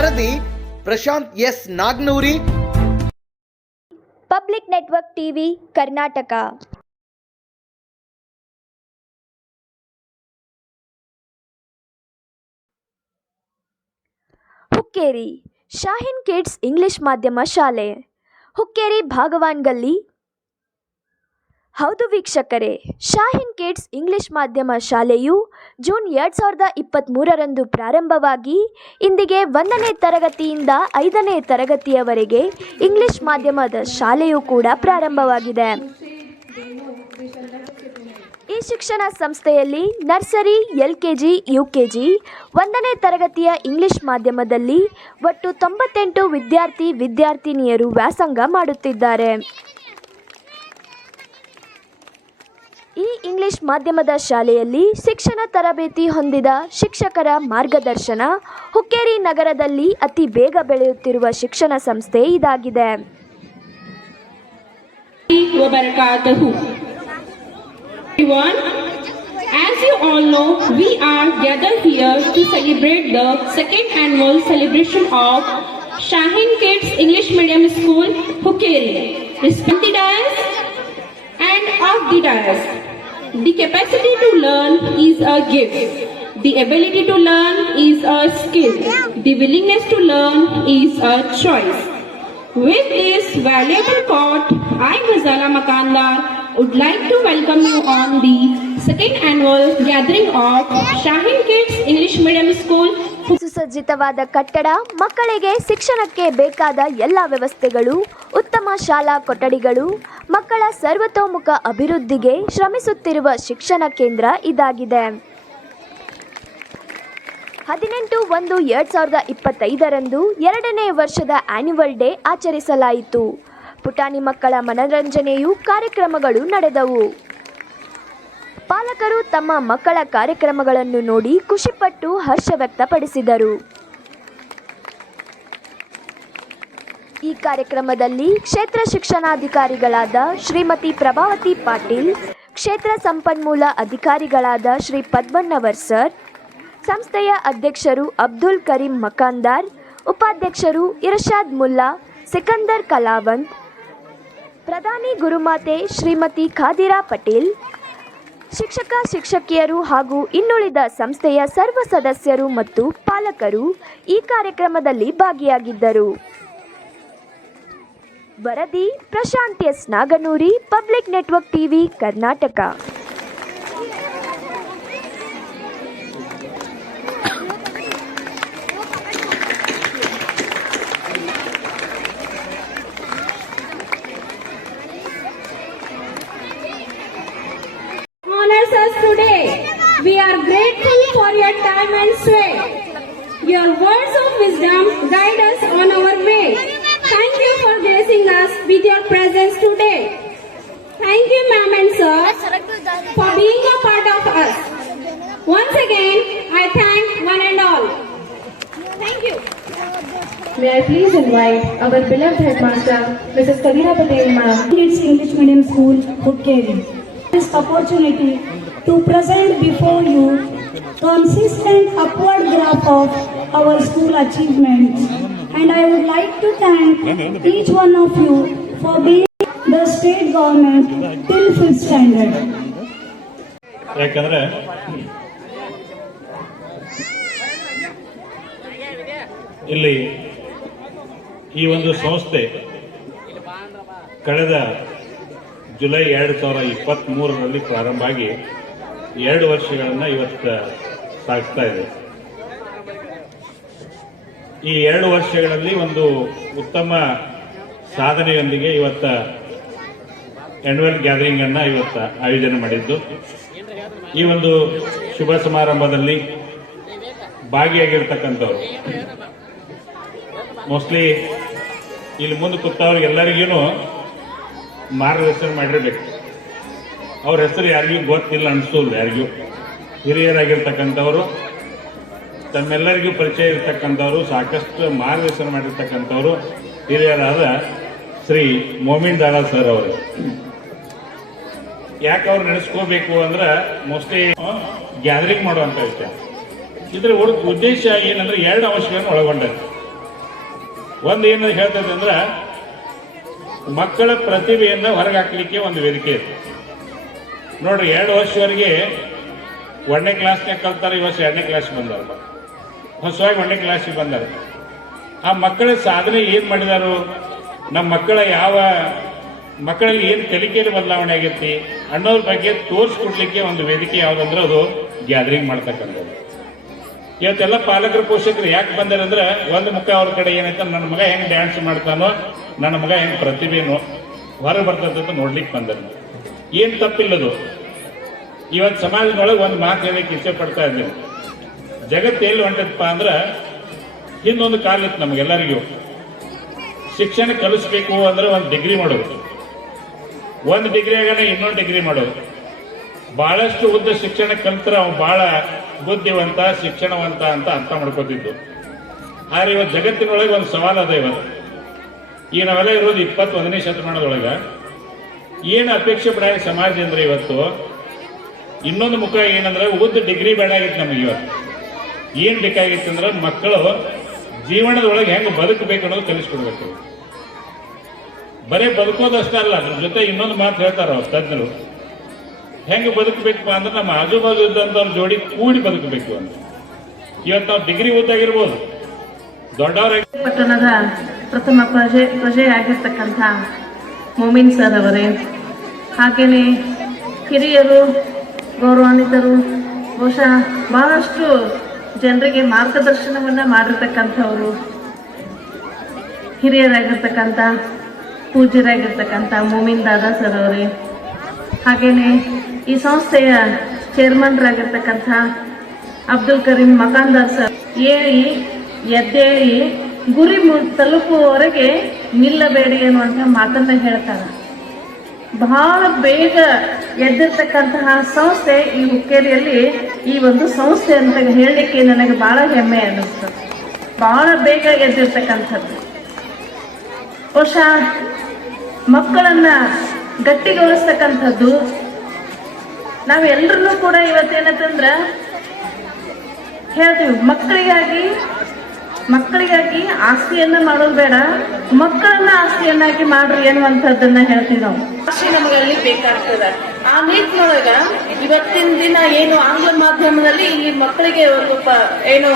ವರದಿ Prashanth S Nagnoori. Public network TV, Karnataka. Hukkeri, Shahin kids English ಮಾಧ್ಯಮ ಶಾಲೆ. ಹುಕ್ಕೇರಿ ಭಾಗವಾನ್ ಗಲ್ಲಿ ಹೌದು ವೀಕ್ಷಕರೇ, ಶಾಹಿನ್ ಕಿಡ್ಸ್ ಇಂಗ್ಲಿಷ್ ಮಾಧ್ಯಮ ಶಾಲೆಯು ಜೂನ್ ಎರಡು ಸಾವಿರದ ಇಪ್ಪತ್ತ್ಮೂರರಂದು ಪ್ರಾರಂಭವಾಗಿ ಇಂದಿಗೆ ಒಂದನೇ ತರಗತಿಯಿಂದ ಐದನೇ ತರಗತಿಯವರೆಗೆ ಇಂಗ್ಲಿಷ್ ಮಾಧ್ಯಮದ ಶಾಲೆಯು ಕೂಡ ಪ್ರಾರಂಭವಾಗಿದೆ. ಈ ಶಿಕ್ಷಣ ಸಂಸ್ಥೆಯಲ್ಲಿ nursery L K G U K G ಒಂದನೇ ತರಗತಿಯ ಇಂಗ್ಲಿಷ್ ಮಾಧ್ಯಮದಲ್ಲಿ ಒಟ್ಟು ತೊಂಬತ್ತೆಂಟು ವಿದ್ಯಾರ್ಥಿ ವಿದ್ಯಾರ್ಥಿನಿಯರು ವ್ಯಾಸಂಗ ಮಾಡುತ್ತಿದ್ದಾರೆ. ಈ ಇಂಗ್ಲಿಷ್ ಮಾಧ್ಯಮದ ಶಾಲೆಯಲ್ಲಿ ಶಿಕ್ಷಣ ತರಬೇತಿ ಹೊಂದಿದ ಶಿಕ್ಷಕರ ಮಾರ್ಗದರ್ಶನ ಹುಕ್ಕೇರಿ ನಗರದಲ್ಲಿ ಅತಿ ಬೇಗ ಬೆಳೆಯುತ್ತಿರುವ ಶಿಕ್ಷಣ ಸಂಸ್ಥೆ ಇದಾಗಿದೆ as you all know, we are gathered here to celebrate the second annual celebration of Shahin Kids English Medium School, Hukeri. Respect the dais and of the dais. The capacity to learn is a gift. The ability to learn is a skill. The willingness to learn is a choice. With this valuable quote, I, Ghazala Makandar, would like to welcome you on the second annual gathering of Shahin Kids English Medium School. ಸುಸಜ್ಜಿತವಾದ ಕಟ್ಟಡ ಮಕ್ಕಳಿಗೆ ಶಿಕ್ಷಣಕ್ಕೆ ಬೇಕಾದ ಎಲ್ಲ ವ್ಯವಸ್ಥೆಗಳು, ಉತ್ತಮ ಶಾಲಾ ಕೊಠಡಿಗಳು, ಮಕ್ಕಳ ಸರ್ವತೋಮುಖ ಅಭಿವೃದ್ಧಿಗೆ ಶ್ರಮಿಸುತ್ತಿರುವ ಶಿಕ್ಷಣ ಕೇಂದ್ರ ಇದಾಗಿದೆ. ಹದಿನೆಂಟು ಒಂದು ಎರಡು ಸಾವಿರದ ಇಪ್ಪತ್ತೈದರಂದು ಎರಡನೇ ವರ್ಷದ ಆ್ಯನ್ಯುವಲ್ ಡೇ ಆಚರಿಸಲಾಯಿತು. ಪುಟಾಣಿ ಮಕ್ಕಳ ಮನರಂಜನೆಯು ಕಾರ್ಯಕ್ರಮಗಳು ನಡೆದವು. ಪಾಲಕರು ತಮ್ಮ ಮಕ್ಕಳ ಕಾರ್ಯಕ್ರಮಗಳನ್ನು ನೋಡಿ ಖುಷಿಪಟ್ಟು ಹರ್ಷ ವ್ಯಕ್ತಪಡಿಸಿದರು. ಈ ಕಾರ್ಯಕ್ರಮದಲ್ಲಿ ಕ್ಷೇತ್ರ ಶಿಕ್ಷಣಾಧಿಕಾರಿಗಳಾದ ಶ್ರೀಮತಿ ಪ್ರಭಾವತಿ ಪಾಟೀಲ್, ಕ್ಷೇತ್ರ ಸಂಪನ್ಮೂಲ ಅಧಿಕಾರಿಗಳಾದ ಶ್ರೀ ಪದ್ಮಣ್ಣವರ್ ಸರ್, ಸಂಸ್ಥೆಯ ಅಧ್ಯಕ್ಷರು ಅಬ್ದುಲ್ ಕರೀಂ ಮಕಾಂದಾರ್, ಉಪಾಧ್ಯಕ್ಷರು ಇರ್ಷಾದ್ ಮುಲ್ಲಾ, ಸಿಕಂದರ್ ಕಲಾವಂತ್, ಪ್ರಧಾನಿ ಗುರುಮಾತೆ ಶ್ರೀಮತಿ ಖಾದಿರಾ ಪಟೇಲ್ ಶಿಕ್ಷಕ, ಶಿಕ್ಷಕಿಯರು ಹಾಗೂ ಇನ್ನುಳಿದ ಸಂಸ್ಥೆಯ ಸರ್ವ ಸದಸ್ಯರು ಮತ್ತು ಪಾಲಕರು ಈ ಕಾರ್ಯಕ್ರಮದಲ್ಲಿ ಭಾಗಿಯಾಗಿದ್ದರು. ವರದಿ, Prashanth S. Naganoori, public network TV, Karnataka. Us today. We are grateful for your time and sweat. Your words of wisdom guide us on our way. Thank you for blessing us with your presence today. Thank you, ma'am and sir, for being a part of us. Once again, I thank one and all. Thank you. May I please invite our beloved headmaster, Mrs. Kadira Patel ma'am, English Medium School, Hukkeri. This opportunity to present before you consistent upward graph of our school achievements. And I would like to thank each one of you for being the state government till fifth standard. ಯಾಕಂದ್ರೆ ಇಲ್ಲಿ ಈ ಒಂದು ಸಂಸ್ಥೆ ಕಳೆದ July ಎರಡು ಸಾವಿರ ಇಪ್ಪತ್ತ್ ಮೂರರಲ್ಲಿ ಪ್ರಾರಂಭ ಆಗಿ ಎರಡು ವರ್ಷಗಳನ್ನು ಇವತ್ತು ಸಾಗಿಸ್ತಾ ಇದೆ. ಈ ಎರಡು ವರ್ಷಗಳಲ್ಲಿ ಒಂದು ಉತ್ತಮ ಸಾಧನೆಯೊಂದಿಗೆ ಇವತ್ತ ಆನ್ಯುವಲ್ ಗ್ಯಾದರಿಂಗ್ ಅನ್ನ ಇವತ್ತು ಆಯೋಜನೆ ಮಾಡಿದ್ದು. ಈ ಒಂದು ಶುಭ ಸಮಾರಂಭದಲ್ಲಿ ಭಾಗಿಯಾಗಿರ್ತಕ್ಕಂಥವ್ರು. ಮೋಸ್ಟ್ಲಿ ಇಲ್ಲಿ ಮುಂದೆ ಕೂತವ್ರಿಗೆಲ್ಲರಿಗೂ ಮಾರ್ಗದರ್ಶನ ಮಾಡಿರ್ಬೇಕು. ಅವ್ರ ಹೆಸರು ಯಾರಿಗೂ ಗೊತ್ತಿಲ್ಲ ಅನಿಸೋಲ್ಲ ಯಾರಿಗೂ. ಹಿರಿಯರಾಗಿರ್ತಕ್ಕಂಥವರು, ತಮ್ಮೆಲ್ಲರಿಗೂ ಪರಿಚಯ ಇರ್ತಕ್ಕಂಥವ್ರು, ಸಾಕಷ್ಟು ಮಾರ್ಗದರ್ಶನ ಮಾಡಿರ್ತಕ್ಕಂಥವ್ರು ಹಿರಿಯರಾದ ಶ್ರೀ ಮೋಮಿನ್ ದಾಳಾ ಸರ್ ಅವರು. ಯಾಕೆ ಅವ್ರು ನಡೆಸ್ಕೋಬೇಕು ಅಂದ್ರೆ ಮೋಸ್ಟ್ಲಿ ಗ್ಯಾದರಿಂಗ್ ಮಾಡುವಂಥ ವಿಷಯ ಇದ್ರ ಉದ್ದೇಶ ಏನಂದ್ರೆ ಎರಡು ಅಂಶಗಳನ್ನು ಒಳಗೊಂಡೈತೆ ಒಂದು ಏನು ಹೇಳ್ತದೆ ಅಂದ್ರೆ ಮಕ್ಕಳ ಪ್ರತಿಭೆಯನ್ನ ಹೊರಗಾಕ್ಲಿಕ್ಕೆ ಒಂದು ವೇದಿಕೆ ಇದೆ ನೋಡ್ರಿ ಎರಡು ವರ್ಷವರೆಗೆ ಒಂದನೇ ಕ್ಲಾಸ್ನಾಗ ಕಲ್ತಾರೆ, ಈ ವರ್ಷ ಎರಡನೇ ಕ್ಲಾಸ್ ಬಂದವರು. ಹೊಸವಾಗಿ ಒಂದನೇ ಕ್ಲಾಸಿಗೆ ಬಂದಾರ ಆ ಮಕ್ಕಳ ಸಾಧನೆ ಏನು ಮಾಡಿದಾರು? ನಮ್ಮ ಮಕ್ಕಳ ಯಾವ, ಮಕ್ಕಳಲ್ಲಿ ಏನು ಕಲಿಕೆಯಲ್ಲಿ ಬದಲಾವಣೆ ಆಗೈತಿ ಅನ್ನೋದ್ರ ಬಗ್ಗೆ ತೋರಿಸ್ಕೊಡ್ಲಿಕ್ಕೆ ಒಂದು ವೇದಿಕೆ ಯಾವುದಂದ್ರೆ ಅದು ಗ್ಯಾದರಿಂಗ್ ಮಾಡ್ತಕ್ಕಂಥದ್ದು. ಇವತ್ತೆಲ್ಲ ಪಾಲಕರು, ಪೋಷಕರು ಯಾಕೆ ಬಂದಾರಂದ್ರೆ, ಒಂದು ಮುಖ ಅವ್ರ ಕಡೆ ಏನೈತೆ, ನನ್ನ ಮಗ ಹೆಂಗ್ ಡ್ಯಾನ್ಸ್ ಮಾಡ್ತಾನೋ, ನನ್ನ ಮಗ ಹೆಂಗ್ ಪ್ರತಿಭೆನೋ ಹೊರ ಬರ್ತದಂತ ನೋಡ್ಲಿಕ್ಕೆ ಬಂದರು ಏನ್ ತಪ್ಪಿಲ್ಲದು? ಇವತ್ತು ಸಮಾಜದೊಳಗೆ ಒಂದು ಮಾತು ಹೇಳಕ್ಕೆ ಇಚ್ಛೆ ಪಡ್ತಾ ಇದ್ದೀನಿ. ಜಗತ್ತು ಎಲ್ಲಿ ಹೊಂಟದಪ್ಪ ಅಂದ್ರೆ, ಹಿಂದೊಂದು ಕಾಲ ಇತ್ತು ನಮಗೆಲ್ಲರಿಗೂ. ಶಿಕ್ಷಣ ಕಲಿಸ್ಬೇಕು ಅಂದ್ರೆ ಒಂದು ಡಿಗ್ರಿ ಮಾಡೋದು. ಒಂದು ಡಿಗ್ರಿ ಆಗಾನೆ ಇನ್ನೊಂದು ಡಿಗ್ರಿ ಮಾಡೋದು. ಬಹಳಷ್ಟು ಉದ್ದ ಶಿಕ್ಷಣ ಕಲಿತರೆ ಅವನು ಬಹಳ ಬುದ್ಧಿವಂತ, ಶಿಕ್ಷಣವಂತ ಅಂತ ಅರ್ಥ ಮಾಡ್ಕೋತಿದ್ದು. ಆದ್ರೆ ಇವತ್ತು ಜಗತ್ತಿನೊಳಗೆ ಒಂದು ಸವಾಲು ಅದ ಇವತ್ತು. ಈ ನಾವೆಲ್ಲ ಇರೋದು ಇಪ್ಪತ್ತೊಂದನೇ ಶತಮಾನದೊಳಗ. ಏನು ಅಪೇಕ್ಷೆ ಪಡ ಸಮಾಜ ಅಂದ್ರೆ ಇವತ್ತು? ಇನ್ನೊಂದು ಮುಖ ಏನಂದ್ರೆ ಉದ್ದ ಡಿಗ್ರಿ ಬೇಡ ಆಗಿತ್ತು ನಮಗೆ ಇವತ್ತು. ಏನ್ ಬೇಕಾಗಿತ್ತು ಅಂದ್ರೆ ಮಕ್ಕಳು ಜೀವನದೊಳಗೆ ಹೆಂಗೆ ಬದುಕಬೇಕು ಅನ್ನೋದು ಕಲಿಸ್ಕೊಡ್ಬೇಕು ಬರೇ ಬದುಕೋದಷ್ಟೇ ಅಲ್ಲ, ಅದ್ರ ಜೊತೆ ಇನ್ನೊಂದು ಮಾತು ಹೇಳ್ತಾರ ತಜ್ಞರು. ಹೆಂಗೆ ಬದುಕಬೇಕು ಅಂದ್ರೆ ನಮ್ಮ ಆಜು ಬಾಜು ಇದ್ದಂಥವ್ರ ಜೋಡಿ ಕೂಡಿ ಬದುಕಬೇಕು ಅಂತ. ಇವತ್ತು ನಾವು ಡಿಗ್ರಿ ಓದಾಗಿರ್ಬೋದು ದೊಡ್ಡವರಾಗಿ ಪಟ್ಟಣದ ಪ್ರಥಮ ಪ್ರಜೆ, ಪ್ರಜೆಯಾಗಿರ್ತಕ್ಕಂಥ ಮೊಮಿನ್ ಸರ್ ಅವರೇ. ಹಾಗೆಯೇ ಹಿರಿಯರು, ಗೌರವಾನ್ವಿತರು, ಬಹುಶಃ ಬಹಳಷ್ಟು ಜನರಿಗೆ ಮಾರ್ಗದರ್ಶನವನ್ನು ಮಾಡಿರ್ತಕ್ಕಂಥವರು, ಹಿರಿಯರಾಗಿರ್ತಕ್ಕಂಥ, ಪೂಜ್ಯರಾಗಿರ್ತಕ್ಕಂಥ ಮೋಮಿನ್ ದಾದಾ ಸರ್ ಅವರೇ. ಹಾಗೆಯೇ ಈ ಸಂಸ್ಥೆಯ ಚೇರ್ಮನ್ರಾಗಿರ್ತಕ್ಕಂಥ ಅಬ್ದುಲ್ ಕರೀಂ ಮಕಾಂದಾರ್ ಸರ್ ಏಳಿ ಎದ್ದೇಳಿ ಗುರಿ ತಲುಪುವವರೆಗೆ ನಿಲ್ಲಬೇಡಿ ಅನ್ನುವಂಥ ಮಾತನ್ನ ಹೇಳ್ತಾರೆ. ಬಹಳ ಬೇಗ ಎದ್ದಿರ್ತಕ್ಕಂತಹ ಸಂಸ್ಥೆ ಈ ಹುಕ್ಕೇರಿಯಲ್ಲಿ ಈ ಒಂದು ಸಂಸ್ಥೆ ಅಂತ ಹೇಳಲಿಕ್ಕೆ ನನಗೆ ಬಹಳ ಹೆಮ್ಮೆ ಅನ್ನಿಸ್ತು. ಬಹಳ ಬೇಗ ಎದ್ದಿರ್ತಕ್ಕಂಥದ್ದು. ಬಹುಶಃ ಮಕ್ಕಳನ್ನ ಗಟ್ಟಿಗೊಳಿಸ್ತಕ್ಕಂಥದ್ದು. ನಾವೆಲ್ಲರೂ ಕೂಡ ಇವತ್ತೇನಂತಂದ್ರ ಹೇಳ್ತೀವಿ, ಮಕ್ಕಳಿಗಾಗಿ ಮಕ್ಕಳಿಗಾಗಿ ಆಸ್ತಿಯನ್ನ ಮಾಡೋದು ಬೇಡ, ಮಕ್ಕಳನ್ನ ಆಸ್ತಿಯನ್ನಾಗಿ ಮಾಡ್ರಿ ಅನ್ನುವಂಥದ್ದನ್ನ ಹೇಳ್ತೀವಿ ನಾವು. ಆಸ್ತಿ ನಮಗಲ್ಲಿ ಬೇಕಾಗ್ತದ. ಆ ನಿಟ್ಟಿನೊಳಗ ಇವತ್ತಿನ ದಿನ ಏನು ಆಂಗ್ಲ ಮಾಧ್ಯಮದಲ್ಲಿ ಈ ಮಕ್ಕಳಿಗೆ ಒಂದು ಏನು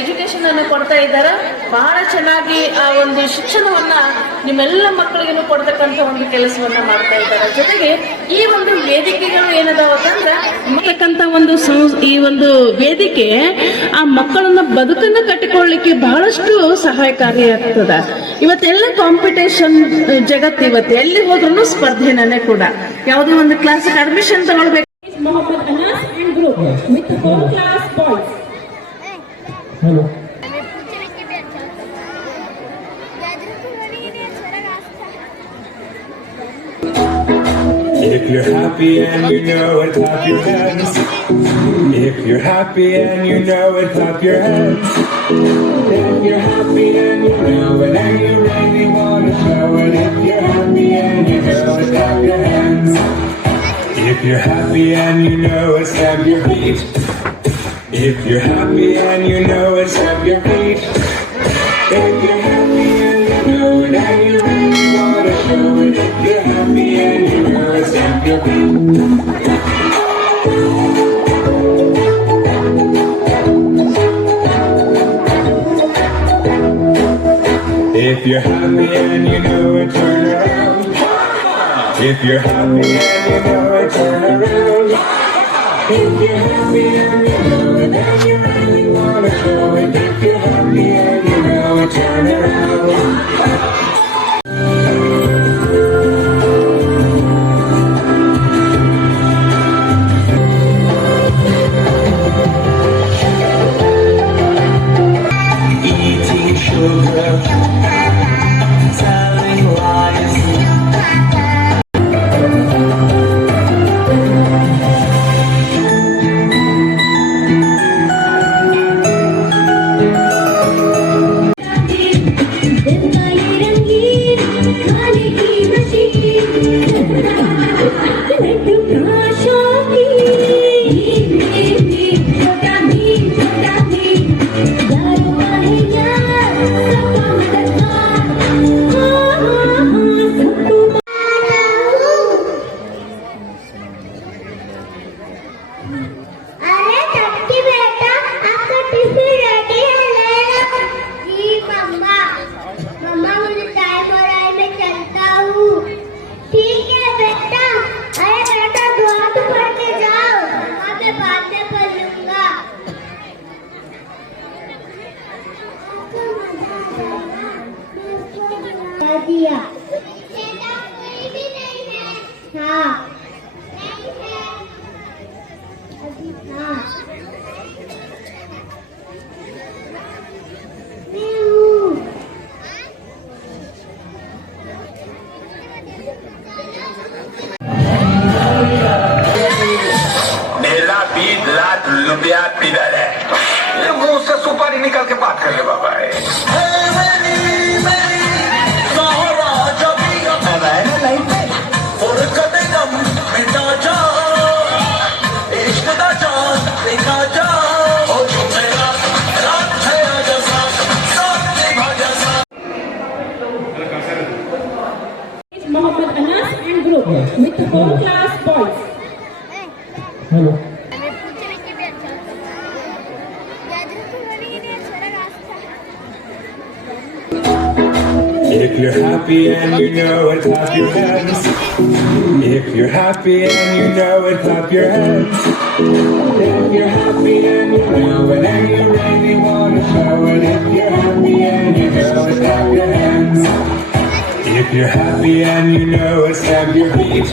ಎಜುಕೇಶನ್ ಅನ್ನು ಕೊಡ್ತಾ ಇದ್ದಾರೆ? ಬಹಳ ಚೆನ್ನಾಗಿ ಆ ಒಂದು ಶಿಕ್ಷಣವನ್ನ ನಿಮ್ಮೆಲ್ಲ ಮಕ್ಕಳಿಗೂ ಕೊಡ್ತಕ್ಕಂಥ ಒಂದು ಕೆಲಸವನ್ನ ಮಾಡ್ತಾ ಇದ್ದಾರೆ? ಜೊತೆಗೆ ಈ ಒಂದು ವೇದಿಕೆಗಳು ಏನದಾವ ಅಂದ್ರೆ ಮಾಡ್ತಕ್ಕಂಥ ಒಂದು ಈ ಒಂದು ವೇದಿಕೆ ಆ ಮಕ್ಕಳನ್ನ ಬದುಕನ್ನ ಕಟ್ಟಿಕೊಳ್ಳಿಕ್ಕೆ ಬಹಳಷ್ಟು ಸಹಾಯಕಾರಿಯಾಗ್ತದ. ಇವತ್ತೆಲ್ಲ ಕಾಂಪಿಟೇಷನ್ ಜಗತ್ತು ಇವತ್ತು. ಎಲ್ಲಿ ಹೋದ್ರು ಸ್ಪರ್ಧೆನೇ ಕೂಡ. ಯಾವುದೇ ಒಂದು ಕ್ಲಾಸ್ ಅಡ್ಮಿಷನ್ ತಗೊಳ್ಬೇಕು. Boys. If you're happy and you know it, clap your hands. If you're happy and you know it, clap your hands. If you're happy and you know it, and you really want to show it. If you're happy and you know it, clap your hands. If you're happy and you know it, stamp your feet. If you're happy and you know it, stamp your feet. If you're happy and you know it, and you really want to show it. If you're happy and you know it, stamp your feet. If you're happy and you know it, turn around. If you're happy and you know it, turn around. If you're happy and you know it, and you really wanna it. If you're happy and you know it, turn around. Know it, clap your hands. If you're happy and you know it, clap your hands. If you're happy and you know it, and you really want to show it. If you're happy and you know it, clap your hands. If you're happy and you know it, stamp your feet.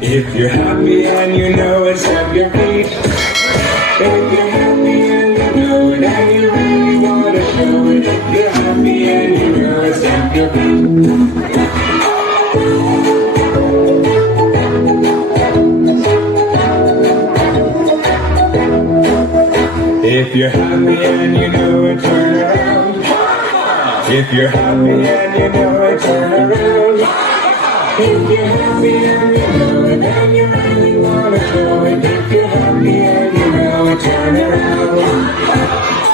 If you're happy and you know it, stamp your feet. If you're If you're happy and you know it, turn around. If you're happy and you know it, turn around. If you're happy and you know it, and you really wanna show it. If you're happy and you know it, turn around.